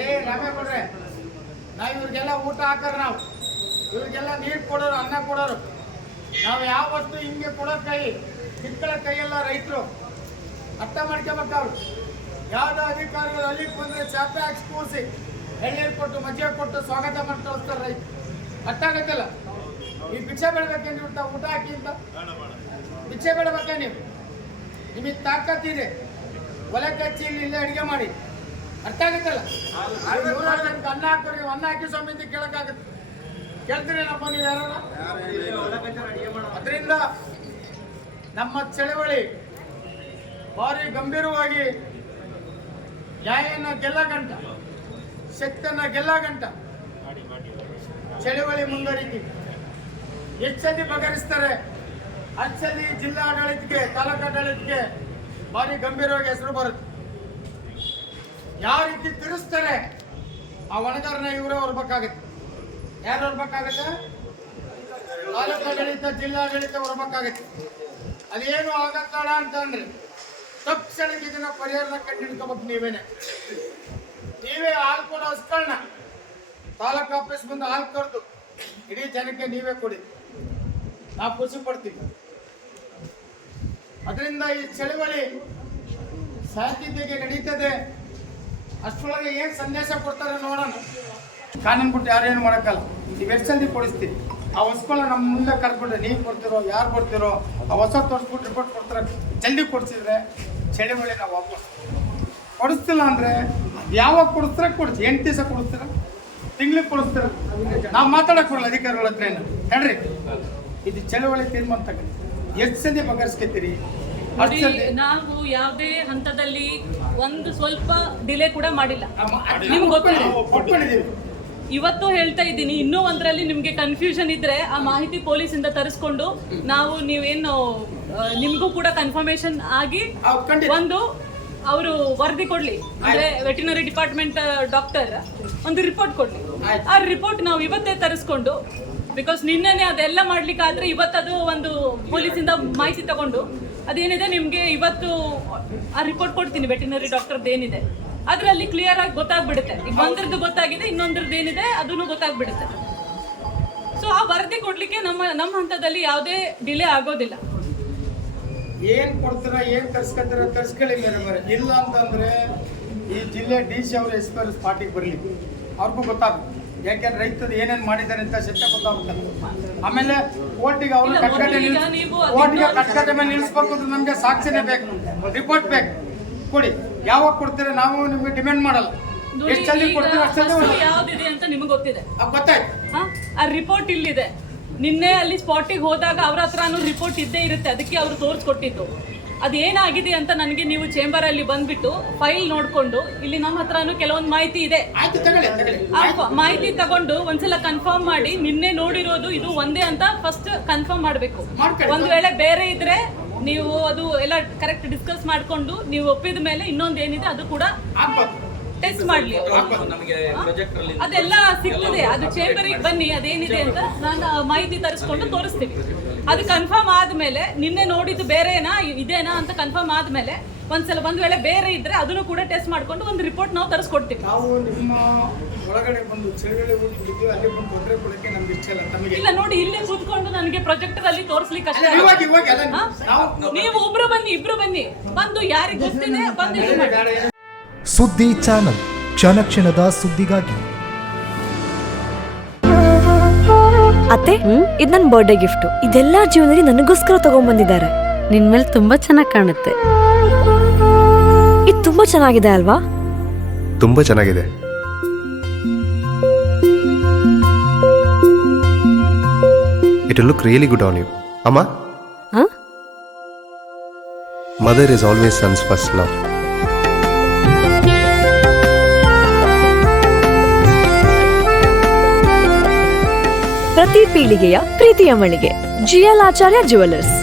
ಏ ರಮೆ ಕೊಡ್ರೆ. ನಾವು ಇವ್ರಿಗೆಲ್ಲ ಊಟ ಹಾಕರು ನಾವು. ಇವ್ರಿಗೆಲ್ಲ ನೀರು ಕೊಡೋರು ಅನ್ನ ಕೊಡೋರು. ನಾವು ಯಾವತ್ತು ಹಿಂಗೆ ಕೊಡೋ ಕೈ? ಕಿತ್ತಳ ಕೈಯೆಲ್ಲ ರೈತರು ಅರ್ಥ ಮಾಡ್ಕೊಬೇಕಾದ್ರು ಯಾವುದೋ ಅಧಿಕಾರಿಗಳು ಅಲ್ಲಿಗೆ ಬಂದ್ರೆ ಚಾಪೆ ಹಾಕಿ ಕೂರಿಸಿ ಎಳ್ನೀರು ಕೊಟ್ಟು ಮಜ್ಜಿಗೆ ಕೊಟ್ಟು ಸ್ವಾಗತ ಮಾಡಿ ಕಳಿಸ್ತಾರೆ ರೈತ ಅರ್ಥ ಆಗತ್ತಲ್ಲ? ಈ ಭಿಕ್ಷೆ ಬೆಳಬೇಕೇನು ಊಟ ಊಟ ಹಾಕಿ ಅಂತ? ಭಿಕ್ಷೆ ಬೇಡಬೇಕ ನೀವು? ನಿಮಗೆ ತಾಕತ್ತಿದೆ ಒಲೆ ಕಚ್ಚಿ ಇಲ್ಲಿ ಇಲ್ಲೇ ಅಡುಗೆ ಮಾಡಿ. ಅರ್ಥ ಆಗತ್ತಲ್ಲ? ನೀವು ಅನ್ನ ಹಾಕೋರಿ ನೀವು ಅನ್ನ ಹಾಕಿ ಸ್ವಾಮಿ ಅಂತ ಕೇಳಕ್ಕಾಗತ್ತೆ. ಕೇಳ್ತೀರೇನಪ್ಪ ನೀವು ಯಾರ ಅದರಿಂದ ನಮ್ಮ ಚಳವಳಿ ಭಾರಿ ಗಂಭೀರವಾಗಿ ನ್ಯಾಯನ ಗೆಲ್ಲ ಗಂಟ, ಶಕ್ತನ ಗೆಲ್ಲ ಗಂಟ ಚಳವಳಿ ಮುಂದುವರಿಸಿ ಹೆಚ್ಚದಿ ಬಗರಿಸ್ತಾರೆ ಅಚ್ಚದಿ ಜಿಲ್ಲಾ ಆಡಳಿತಕ್ಕೆ ತಾಲೂಕು ಆಡಳಿತಕ್ಕೆ ಭಾರಿ ಗಂಭೀರವಾಗಿ ಹೆಸರು ಬರುತ್ತೆ. ಯಾವ ರೀತಿ ತಿರುಸ್ತಾರೆ, ಆ ಹೊಣೆಗಾರನ ಇವರೇ ಹೊರಬೇಕಾಗತ್ತೆ. ಯಾರು ಹೊರಬೇಕಾಗತ್ತೆ? ತಾಲೂಕಾಡಳಿತ ಜಿಲ್ಲಾಡಳಿತ ಹೊರಬೇಕಾಗತ್ತೆ. ಅದೇನು ಆಗತ್ತಾಳ ಅಂತಂದ್ರೆ ತಕ್ಷಣಕ್ಕೆ ಇದನ್ನ ಪರಿಹಾರ ಕಂಡಿಡ್ಕೋಬೇಕು ನೀವೇನೆ. ನೀವೇ ಹಾಲು ಕೊಡೋ ಹಸ್ಗಳನ್ನ ತಾಲೂಕು ಆಫೀಸ್ ಬಂದು ಹಾಲು ಕರೆದು ಇಡೀ ಜನಕ್ಕೆ ನೀವೇ ಕೊಡಿ. ನಾವು ಖುಷಿ ಪಡ್ತೀವಿ. ಅದರಿಂದ ಈ ಚಳವಳಿ ಸಾಧ್ಯತೆಗೆ ನಡೀತದೆ. ಅಷ್ಟರೊಳಗೆ ಏನು ಸಂದೇಶ ಕೊಡ್ತಾರೆ ನೋಡೋಣ. ಕಾನೂನು ಬಿಟ್ಟು ಯಾರೇನು ಮಾಡೋಕ್ಕಲ್ಲ. ಎಷ್ಟು ಜಲ್ದಿ ಕೊಡಿಸ್ತೀವಿ. ಆ ಹೊಸ್ಕೊಳ್ಳ ನಮ್ಮ ಮುಂದೆ ಕರ್ಕೊಂಡ್ರೆ ನೀವು ಕೊಡ್ತಿರೋ ಯಾರು ಕೊಡ್ತಿರೋ ಆ ಹೊಸ ತೋರಿಸ್ಬಿಟ್ಟು ರಿಪೋರ್ಟ್ ಕೊಡ್ತಾರೆ. ಜಲ್ದಿ ಕೊಡಿಸಿದ್ರೆ ಚಳಿವಳಿ ನಾವು ವಾಪಸ್ ಕೊಡಿಸ್ತಿಲ್ಲ ಅಂದರೆ ಯಾವಾಗ ಕೊಡಿಸ್ತಾರೆ ಕೊಡ್ತೀವಿ ಎಂಟು ದಿವಸ ಕೊಡಿಸ್ತೀರ? ತಿಂಗ್ಳಿಗೆ ಕೊಡಿಸ್ತೀರ? ನಾವು ಮಾತಾಡೋಕೆ ಬರಲ್ಲ ಅಧಿಕಾರಿಗಳ ಹತ್ರ ಏನು ಹೇಳ್ರಿ. ಇದು ಚಳವಳಿ ತೀರ್ಮಾನ ತಗೊಳ್ಳಿ. ಎಷ್ಟು ಸತಿ ಬಗೆಹರಿಸ್ಕೊತೀರಿ ನಾವು ಯಾವುದೇ ಹಂತದಲ್ಲಿ ಒಂದು ಸ್ವಲ್ಪ ಡಿಲೇ ಕೂಡ ಮಾಡಿಲ್ಲ. ನಿಮ್ಗೆ ಗೊತ್ತಿಲ್ಲ. ಇವತ್ತು ಹೇಳ್ತಾ ಇದ್ದೀನಿ ಇನ್ನೂ ಒಂದರಲ್ಲಿ ನಿಮಗೆ ಕನ್ಫ್ಯೂಷನ್ ಇದ್ರೆ ಆ ಮಾಹಿತಿ ಪೊಲೀಸಿಂದ ತರಿಸ್ಕೊಂಡು ನಾವು ನೀವೇನು ನಿಮಗೂ ನಿಮ್ಗೂ ಕೂಡ ಕನ್ಫರ್ಮೇಶನ್ ಆಗಿ. ಒಂದು ಅವರು ವರದಿ ಕೊಡ್ಲಿ. ಅಂದ್ರೆ ವೆಟಿನರಿ ಡಿಪಾರ್ಟ್ಮೆಂಟ್ ಡಾಕ್ಟರ್ ಒಂದು ರಿಪೋರ್ಟ್ ಕೊಡ್ಲಿ. ಆ ರಿಪೋರ್ಟ್ ನಾವು ಇವತ್ತೇ ತರಿಸ್ಕೊಂಡು ಬಿಕಾಸ್ ನಿನ್ನೆನೆ ಅದೆಲ್ಲ ಮಾಡ್ಲಿಕ್ಕಾದ್ರೆ ಇವತ್ತದು ಒಂದು ಪೊಲೀಸಿಂದ ಮಾಹಿತಿ ತಗೊಂಡು ಅದೇನಿದೆ ನಿಮ್ಗೆ ಇವತ್ತು ಆ ರಿಪೋರ್ಟ್ ಕೊಡ್ತೀನಿ ವೆಟಿನರಿ ಡಾಕ್ಟರ್ದು ಏನಿದೆ. ಅದ್ರಲ್ಲಿ ಕ್ಲಿಯರ್ ಆಗಿ ಗೊತ್ತಾಗ್ಬಿಡುತ್ತೆ. ಈಗ ಒಂದ್ರದ್ದು ಗೊತ್ತಾಗಿದೆ ಇನ್ನೊಂದ್ರದ್ದು ಏನಿದೆ ಅದನ್ನು ಗೊತ್ತಾಗ್ಬಿಡುತ್ತೆ. ಸೊ ಆ ವರದಿ ಕೊಡ್ಲಿಕ್ಕೆ ನಮ್ಮ ನಮ್ಮ ಹಂತದಲ್ಲಿ ಯಾವುದೇ ಡಿಲೇ ಆಗೋದಿಲ್ಲ. ಏನ್ ಕೊಡ್ತೀರಾ ಏನ್ ತರ್ಸ್ಕೊತೀರ ತರ್ಸ್ಕೊಳ್ಳಿ ಬೇರೆ ಇಲ್ಲ ಅಂತಂದ್ರೆ ಈ ಜಿಲ್ಲೆ ಡಿ ಸಿ ಅವರು ಎಸ್ ಪಿ ಅವರು ಪಾರ್ಟಿಗೆ ಬರಲಿ ಅವ್ರಿಗೂ ಗೊತ್ತಾಗುತ್ತೆ. ಯಾಕೆಂದ್ರೆ ರೈತರು ಏನೇನು ಮಾಡಿದ್ದಾರೆ ಅಂತ ಸತ್ಯ ಗೊತ್ತಾಗುತ್ತೆ. ಆಮೇಲೆ ಕೋರ್ಟಿಗೆ ಅವರು ಕಟ್ಕಟ್ಟೆ ಕೋರ್ಟಿಗೆ ಕಟ್ಕಟ್ಟೆ ಮೇಲೆ ನಿಲ್ಲಿಸ್ಬೇಕು ಅಂದ್ರೆ ನಮ್ಗೆ ಸಾಕ್ಷಿನೇ ಬೇಕು. ರಿಪೋರ್ಟ್ ಬೇಕು. ಕೊಡಿ. ಯಾವಾಗ ಕೊಡ್ತೀರಾ ನಾವು ನಿಮ್ಗೆ ಡಿಮ್ಯಾಂಡ್ ಮಾಡಲ್ಲ. ನೋಡಿ, ಎಷ್ಟು ಜಲ್ದಿ ಈಗ ಕೊಡ್ತೀರಾ ಅಷ್ಟು ಜಲ್ದಿ ಯಾವ್ದಿದೆ ಅಂತ ನಿಮ್ಗೆ ಗೊತ್ತಿದೆ. ಅವ್ ಗೊತ್ತಾಯ್ತು. ಹಾ? ಆ ರಿಪೋರ್ಟ್ ಇಲ್ಲಿದೆ. ನಿನ್ನೆ ಅಲ್ಲಿ ಸ್ಪಾಟಿಗೆ ಹೋದಾಗ ಅವ್ರ ಹತ್ರನೂ ರಿಪೋರ್ಟ್ ಇದ್ದೇ ಇರುತ್ತೆ. ಅದಕ್ಕೆ ಅವರು ತೋರಿಸ್ಕೊಟ್ಟಿದ್ದು. ಅದೇನಾಗಿದೆ ಅಂತ ನನಗೆ ನೀವು ಚೇಂಬರ್ ಅಲ್ಲಿ ಬಂದ್ಬಿಟ್ಟು ಫೈಲ್ ನೋಡ್ಕೊಂಡು ಇಲ್ಲಿ ನಮ್ಮ ಹತ್ರನೂ ಕೆಲವೊಂದು ಮಾಹಿತಿ ಇದೆ. ಆಯ್ತು ತಗೊಳ್ಳಿ ತಗೊಳ್ಳಿ. ಆ ಫ- ಮಾಹಿತಿ ತಗೊಂಡು ಒಂದ್ಸಲ ಕನ್ಫರ್ಮ್ ಮಾಡಿ ನಿನ್ನೆ ನೋಡಿರೋದು ಇದು ಒಂದೇ ಅಂತ ಫಸ್ಟ್ ಕನ್ಫರ್ಮ್ ಮಾಡಬೇಕು. ಮಾಡ್ಕೊಳ್ಳಿ. ಒಂದ್ ವೇಳೆ ಬೇರೆ ಇದ್ರೆ ನೀವು ಅದು ಎಲ್ಲ ಕರೆಕ್ಟ್ ಡಿಸ್ಕಸ್ ಮಾಡ್ಕೊಂಡು ನೀವು ಒಪ್ಪಿದ ಮೇಲೆ ಇನ್ನೊಂದು ಏನಿದೆ ಅದು ಕೂಡ ಟೆಸ್ಟ್ ಮಾಡ್ಲಿ. ನಮಗೆ ಪ್ರೊಜೆಕ್ಟರ್ ಅಲ್ಲಿ ಅದೆಲ್ಲ ಸಿಗ್ತದೆ. ಅದು ಚೇಂಬರಿಗೆ ಬನ್ನಿ ಅದೇನಿದೆ ಅಂತ ನಾನು ಮಾಹಿತಿ ತರಿಸ್ಕೊಂಡು ತೋರಿಸ್ತೀನಿ. ಅದು ಕನ್ಫರ್ಮ್ ಆದ್ಮೇಲೆ ನಿನ್ನೆ ನೋಡಿದ್ದು ಬೇರೆನಾ ಇದೇನಾ ಅಂತ ಕನ್ಫರ್ಮ್ ಆದ್ಮೇಲೆ ಒಂದ್ಸಲ ಒಂದ್ ವೇಳೆ ಬೇರೆ ಇದ್ರೆ ಅದನ್ನು ಕೂಡ ಟೆಸ್ಟ್ ಮಾಡ್ಕೊಂಡು ಒಂದು ರಿಪೋರ್ಟ್ ನಾವು ತರಿಸ್ಕೊಡ್ತೀವಿ. ನಾವು ನಿಮ್ಮ ಒಳಗಡೆ ಬಂದು ಚಳಿವಳಿ ಬಿಟ್ಟಿದ್ದೀವಿ ಅಲ್ಲಿ ಬಂದು ತೊಂದರೆ ಕೊಡಕ್ಕೆ ನಮ್ಗೆ ಇಷ್ಟ ಇಲ್ಲ ತಮಗೆ ಇಲ್ಲ ನೋಡಿ ಇಲ್ಲೇ ಕೂತ್ಕೊಂಡು ನನಗೆ ಪ್ರೊಜೆಕ್ಟರ್ ಅಲ್ಲಿ ತೋರಿಸ್ಲಿಕ್ಕೆ ಅಷ್ಟೇ. ಇವಾಗ ಇವಾಗ ನೀವು ಒಬ್ರು ಬನ್ನಿ ಇಬ್ರು ಬನ್ನಿ. ಬಂದು ಯಾರಿಗೆ ಗೊತ್ತಿದೆ ಬಂದು ಸುದ್ದಿ ಚಾನಲ್ ಕ್ಷಣ ಕ್ಷಣದ ಸುದ್ದಿಗಾಗಿ. ಅತ್ತೆ ಇದು ನನ್ನ ಬರ್ಡೇ ಗಿಫ್ಟ್ ಇದೆಲ್ಲ ಜೀವನದಲ್ಲಿ ನನಗೋಸ್ಕರ ತಗೊಂಡ್ಬಂದಿದ್ದಾರೆ. ನಿನ್ ಮೇಲೆ ತುಂಬಾ ಚೆನ್ನಾಗಿ ಕಾಣುತ್ತೆ. ಇದು ತುಂಬಾ ಚೆನ್ನಾಗಿದೆ ಅಲ್ವಾ? ತುಂಬಾ ಚೆನ್ನಾಗಿದೆ. It look really good on you ಅಮ್ಮ ಹ? Mother is always son's first love ಪ್ರತಿ ಪೀಳಿಗೆಯ ಪ್ರೀತಿಯ ಮಳಿಗೆ ಜಿಎಲ್ ಆಚಾರ್ಯ ಜುವೆಲ್ಲರ್ಸ್